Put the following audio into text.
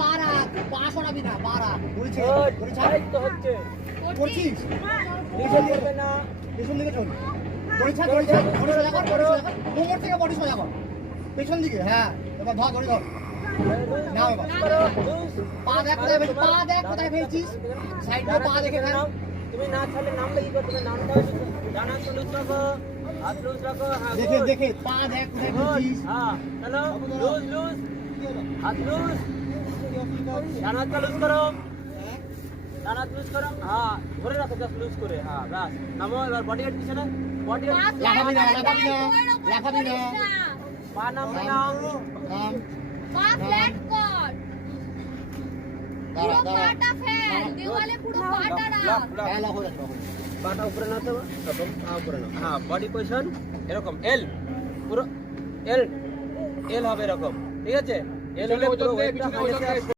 বাড়া পা সরাবি না বাড়া বলছে তো হচ্ছে করছিস নিচে করবে না পেছন দিকে চল দড়ি ছাড় দড়ি ছাড় বডি সোজা কর বডি সোজা কর কোমর থেকে বডি সোজা কর পেছন দিকে হ্যাঁ এবার ধর দড়ি ধর নাও এবার পা দেখ কোথায় ফেলছিস সাইডে পা দেখে ফেল তুমি না ছাড়লে নামলে কি করবে নামটা হচ্ছে ডানা লুজ রাখো হাত লুজ রাখো হ্যাঁ দেখে পা দেখ কোথায় ফেলছিস হ্যাঁ চলো লুজ হাত লুজ ডানা হাত লুজ করো ডানা হাত লুজ করো হ্যাঁ ধরে রাখো জাস্ট লুজ করে হ্যাঁ বাস নামো এবার বডি গার্ড পিছনে বডি গার্ড লাফাবি না পা নামবে না নাম পা ফ্ল্যাট কর পুরো পাটা ফেল দেওয়ালে পুরো পাটা রাখ হ্যাঁ লাফো যাচ্ছে পাটা উপরে নাও তো এরকম উপরে নাও হ্যাঁ বডি পজিশন এরকম এল পুরো এল হবে এরকম ঠিক আছে এল হলে পুরো ওয়েটটা